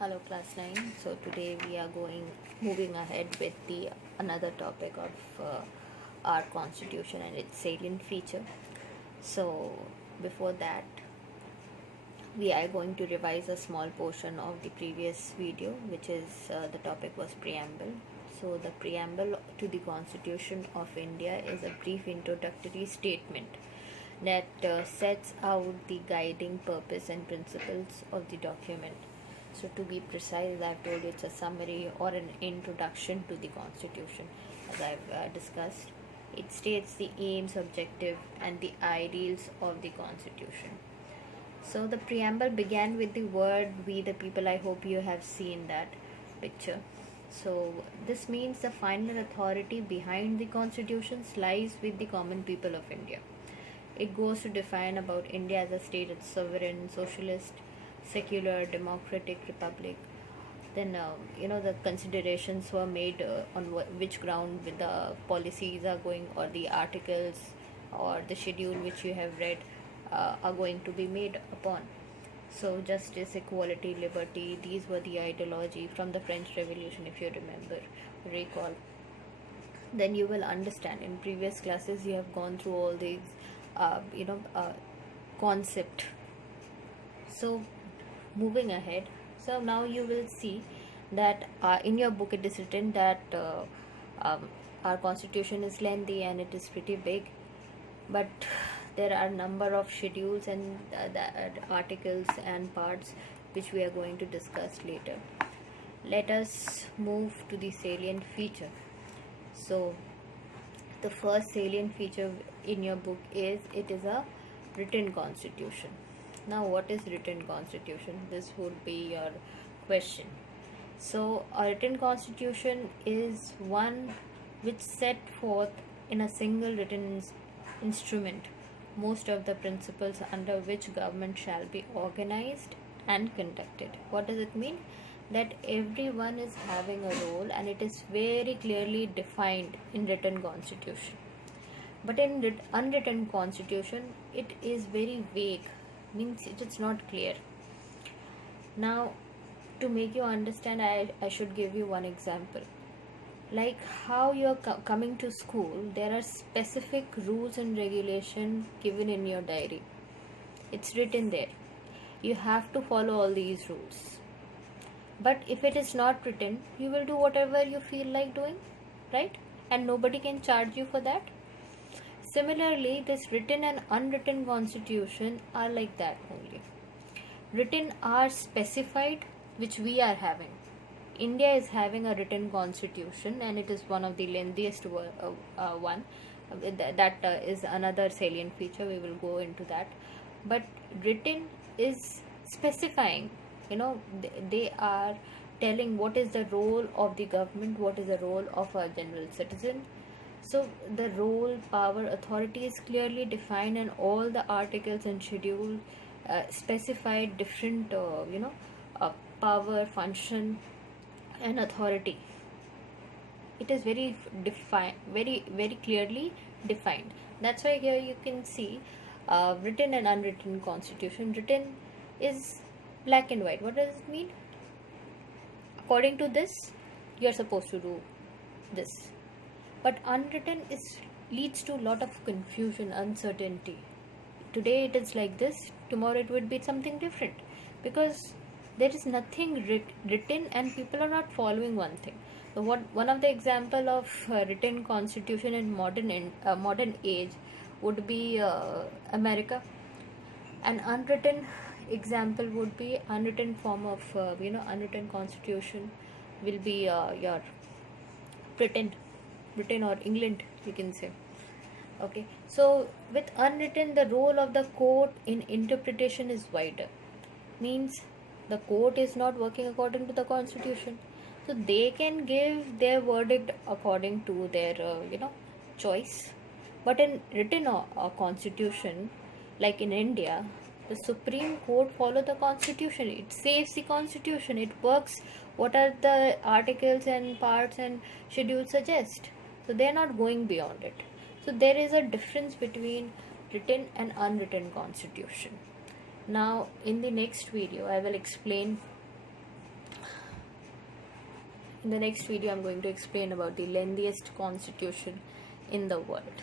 Hello class 9. So today we are moving ahead with the another topic of our constitution and its salient feature. So before that we are going to revise a small portion of the previous video, which is the topic was preamble. So the preamble to the Constitution of India is a brief introductory statement that sets out the guiding purpose and principles of the document. So to be precise, I've told you it's a summary or an introduction to the Constitution. As I've discussed, it states the aims, objective, and the ideals of the Constitution. So the preamble began with the word "we the people." I hope you have seen that picture. So this means the final authority behind the Constitution lies with the common people of India. It goes to define about India as a state, it's sovereign, socialist, secular, democratic republic. Then the considerations were made on which ground with the policies are going, or the articles or the schedule which you have read are going to be made upon. So justice, equality, liberty, these were the ideology from the French Revolution, if you recall. Then you will understand, in previous classes you have gone through all these concept. So moving ahead, so now you will see that in your book it is written that our constitution is lengthy and it is pretty big, but there are number of schedules and the articles and parts which we are going to discuss later. Let us move to the salient feature. So the first salient feature in your book is it is a written constitution. Now what is written constitution? This would be your question. So a written constitution is one which set forth in a single written instrument most of the principles under which government shall be organized and conducted. What does it mean? That everyone is having a role and it is very clearly defined in written constitution. But in unwritten constitution, it is very vague, means it is not clear. Now, to make you understand, I should give you one example. Like how you are coming to school, there are specific rules and regulation given in your diary. It's written there. You have to follow all these rules. But if it is not written, you will do whatever you feel like doing, right? And nobody can charge you for that. Similarly, this written and unwritten constitution are like that only. Written are specified, which we are having. India is having a written constitution and it is one of the lengthiest one. That is another salient feature, we will go into that. But written is specifying, they are telling what is the role of the government, what is the role of a general citizen. So the role, power, authority is clearly defined, and all the articles and schedule specified different power, function and authority. It is very very clearly defined. That's why here you can see written and unwritten constitution. Written is black and white. What does it mean? According to this, you are supposed to do this. But unwritten leads to a lot of confusion, uncertainty. Today it is like this, tomorrow it would be something different, because there is nothing written and people are not following one thing. So one of the example of written constitution in modern age would be America. An unwritten example would be unwritten form of unwritten constitution will be your Britain or England, you can say. Okay, so with unwritten, the role of the court in interpretation is wider. Means the court is not working according to the constitution, so they can give their verdict according to their choice. But in written constitution, like in India, the Supreme Court follow the constitution. It saves the constitution. It works what are the articles and parts and schedules suggest. So they are not going beyond it. So there is a difference between written and unwritten constitution. Now in the next video I will explain In the next video, I'm going to explain about the lengthiest constitution in the world.